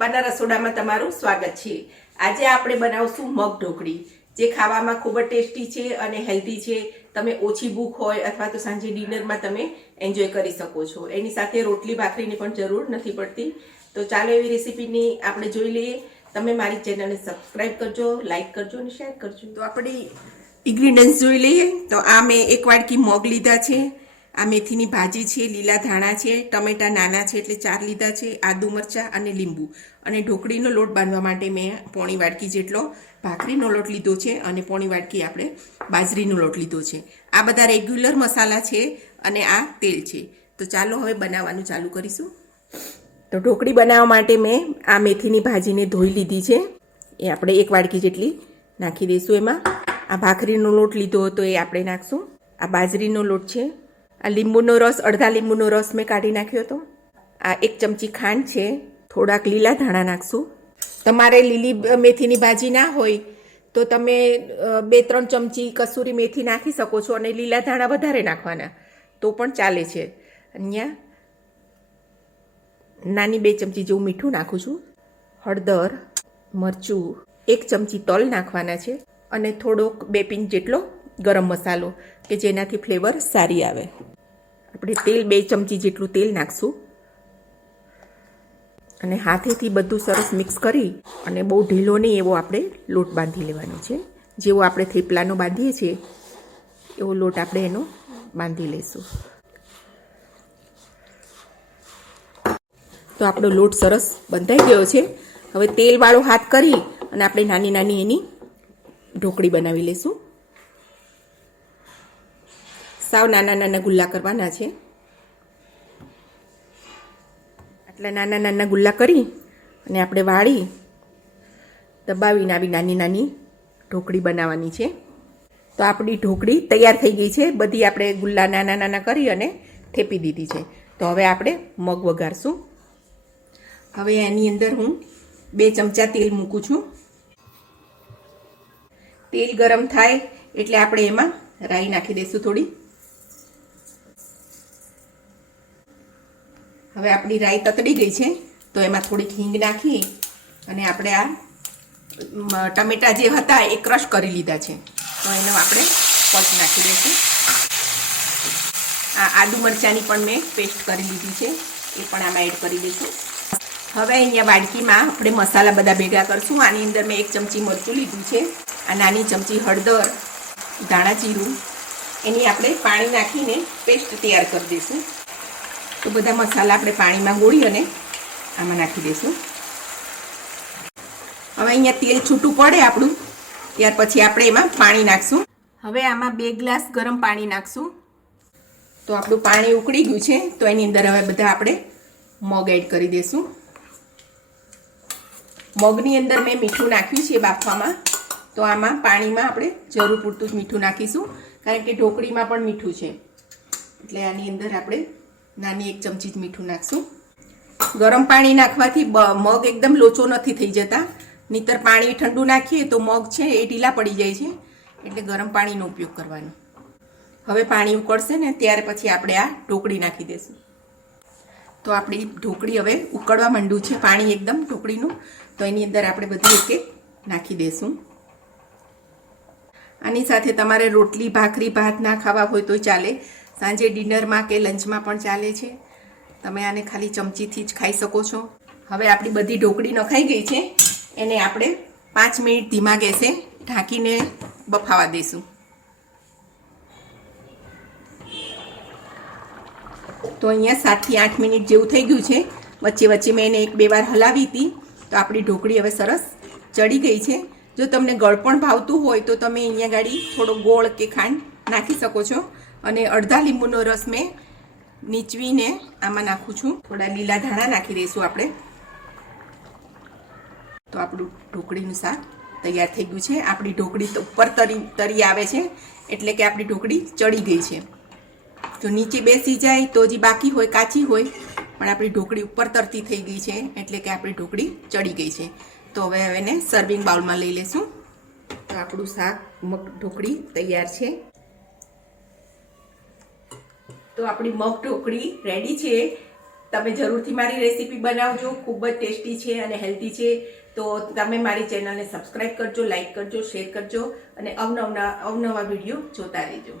અલ્પાના રસોડામાં તમારું સ્વાગત છે। આજે આપણે બનાવશું મગ ઢોકળી, જે ખાવામાં ખૂબ જ ટેસ્ટી છે અને હેલ્ધી છે। તમે ઓછી ભૂખ હોય અથવા તો સાંજે ડિનરમાં તમે એન્જોય કરી શકો છો। એની સાથે રોટલી ભાખરીની પણ જરૂર નથી પડતી। તો ચાલો એવી રેસીપીની આપણે જોઈ લઈએ। તમે મારી ચેનલને સબસ્ક્રાઇબ કરજો, લાઇક કરજો અને શેર કરજો। તો આપણી ઇન્ગ્રીડિયન્ટ્સ જોઈ લઈએ। તો આ મેં 1 વાટકી મગ લીધા છે, આ મેથીની ભાજી છે, લીલા ધાણા છે, ટમેટા નાના છે એટલે 4 લીધા છે, આદુ મરચાં અને લીંબુ, અને ઢોકળીનો લોટ બાંધવા માટે મેં પોણી વાટકી જેટલો ભાખરીનો લોટ લીધો છે અને પોણી વાટકી આપણે બાજરીનો લોટ લીધો છે। આ બધા રેગ્યુલર મસાલા છે અને આ તેલ છે। તો ચાલો હવે બનાવવાનું ચાલુ કરીશું। તો ઢોકળી બનાવવા માટે મેં આ મેથીની ભાજીને ધોઈ લીધી છે, એ આપણે 1 વાટકી જેટલી નાખી દઈશું એમાં। આ ભાખરીનો લોટ લીધો હતો એ આપણે નાખશું। આ બાજરીનો લોટ છે, આ લીંબુનો રસ, અડધા લીંબુનો રસ મેં કાઢી નાખ્યો હતો। આ 1 ચમચી ખાંડ છે, થોડાક લીલા ધાણા નાખશું। તમારે લીલી મેથીની ભાજી ના હોય તો તમે 2-3 ચમચી કસૂરી મેથી નાખી શકો છો અને લીલા ધાણા વધારે નાખવાના તો પણ ચાલે છે। અહીંયા નાની 2 ચમચી જેવું મીઠું નાખું છું, હળદર, મરચું, 1 ચમચી તલ નાખવાના છે અને થોડોક 2 પિંચ જેટલો ગરમ મસાલો કે જેનાથી ફ્લેવર સારી આવે। આપણે તેલ 2 ચમચી જેટલું તેલ નાખશું અને હાથેથી બધું સરસ મિક્સ કરી અને બહુ ઢીલો નહીં એવો આપણે લોટ બાંધી લેવાનો છે। જેવો આપણે થેપલાનો બાંધીએ છીએ એવો લોટ આપણે એનો બાંધી લઈશું। તો આપણો લોટ સરસ બંધાઈ ગયો છે। હવે તેલવાળો હાથ કરી અને આપણે નાની નાની એની ઢોકળી બનાવી લઈશું। સાવ નાના નાના ગુલ્લા કરવાના છે। આટલા નાના નાના ગુલ્લા કરી અને આપણે વાળી દબાવીને આવી નાની નાની ઢોકળી બનાવવાની છે। તો આપણી ઢોકળી તૈયાર થઈ ગઈ છે। બધી આપણે ગુલ્લા નાના નાના કરી અને થેપી દીધી છે। તો હવે આપણે મગ વઘારશું। હવે એની અંદર હું 2 ચમચા તેલ મૂકું છું। તેલ ગરમ થાય એટલે આપણે એમાં રાઈ નાખી દઈશું થોડી। હવે આપણી રાઈ તતડી ગઈ છે તો એમાં થોડીક હિંગ નાખી અને આપણે આ ટમેટા જે હતા એ ક્રશ કરી લીધા છે તો એનો આપણે પલ્પ નાખી દઈશું। આ આદુ મરચાંની પણ મેં પેસ્ટ કરી લીધી છે, એ પણ આમાં એડ કરી દઈશું। હવે અહીંયા વાડકીમાં આપણે મસાલા બધા ભેગા કરશું। આની અંદર મેં 1 ચમચી મરચું લીધું છે, આ નાની ચમચી હળદર, ધાણા જીરું, એની આપણે પાણી નાખીને પેસ્ટ તૈયાર કરી દઈશું। તો બધા મસાલા આપણે પાણીમાં ગોળી અને આમાં નાખી દઈશું। હવે અહીંયા તેલ છૂટું પડે આપણું ત્યાર પછી આપણે એમાં પાણી નાખશું। હવે આમાં 2 ગ્લાસ ગરમ પાણી નાખશું। તો આપણું પાણી ઉકળી ગયું છે તો એની અંદર હવે બધા આપણે મગ એડ કરી દઈશું। મગની અંદર મેં મીઠું નાખ્યું છે બાફવામાં, તો આમાં પાણીમાં આપણે જરૂર પૂરતું જ મીઠું નાખીશું કારણ કે ઢોકળીમાં પણ મીઠું છે એટલે આની અંદર આપણે નાની 1 ચમચી જ મીઠું નાખશું। ગરમ પાણી નાખવાથી મગ એકદમ લોચો નથી થઈ જતા, નહીંતર પાણી ઠંડુ નાખીએ તો મગ છે એ ઢીલા પડી જાય છે, એટલે ગરમ પાણીનો ઉપયોગ કરવાનો। હવે પાણી ઉકળશે ને ત્યારે પછી આપણે આ ઢોકળી નાખી દઈશું। તો આપણી ઢોકળી હવે ઉકળવા માંડ્યું છે પાણી એકદમ ઢોકળીનું, તો એની અંદર આપણે બધું એક એક નાખી દઈશું। આની સાથે તમારે રોટલી, ભાખરી, ભાત ના ખાવા હોય તો ચાલે, સાંજે ડિનરમાં કે લંચમાં પણ ચાલે છે। તમે આને ખાલી ચમચીથી જ ખાઈ શકો છો। હવે આપણી બધી ઢોકળી નખાઈ ગઈ છે, એને આપણે 5 મિનિટ ધીમા ગેસે ઢાંકીને બફાવા દઈશું। તો અહીંયા 7 થી 8 મિનિટ જેવું થઈ ગયું છે। વચ્ચે વચ્ચે મેં એને 1-2 વાર હલાવી હતી તો આપણી ઢોકળી હવે સરસ ચડી ગઈ છે। જો તમને ગળપણ ભાવતું હોય તો તમે અહીંયા ગાડી થોડો ગોળ કે ખાંડ નાખી શકો છો, અને અડધા લીંબુનો રસ મેં નીચવીને આમાં નાખું છું। થોડા લીલા ધાણા નાખી દઈશું આપણે। તો આપણું ઢોકળીનું શાક તૈયાર થઈ ગયું છે। આપણી ઢોકળી તો ઉપર તરી આવે છે એટલે કે આપણી ઢોકળી ચડી ગઈ છે। જો નીચે બેસી જાય તો હજી બાકી હોય, કાચી હોય, પણ આપણી ઢોકળી ઉપર તરતી થઈ ગઈ છે એટલે કે આપણી ઢોકળી ચડી ગઈ છે। તો હવે એને સર્વિંગ બાઉલમાં લઈ લેશું। તો આપણું શાક મગ ઢોકળી તૈયાર છે। તો આપણી મગ ઢોકળી રેડી છે। તમે જરૂરથી મારી રેસીપી બનાવજો, ખૂબ જ ટેસ્ટી છે અને હેલ્ધી છે. તો તમે મારી ચેનલને સબસ્ક્રાઈબ કરજો, લાઈક કરજો, શેર કરજો અને અવનવા વિડીયો જોતા રહેજો.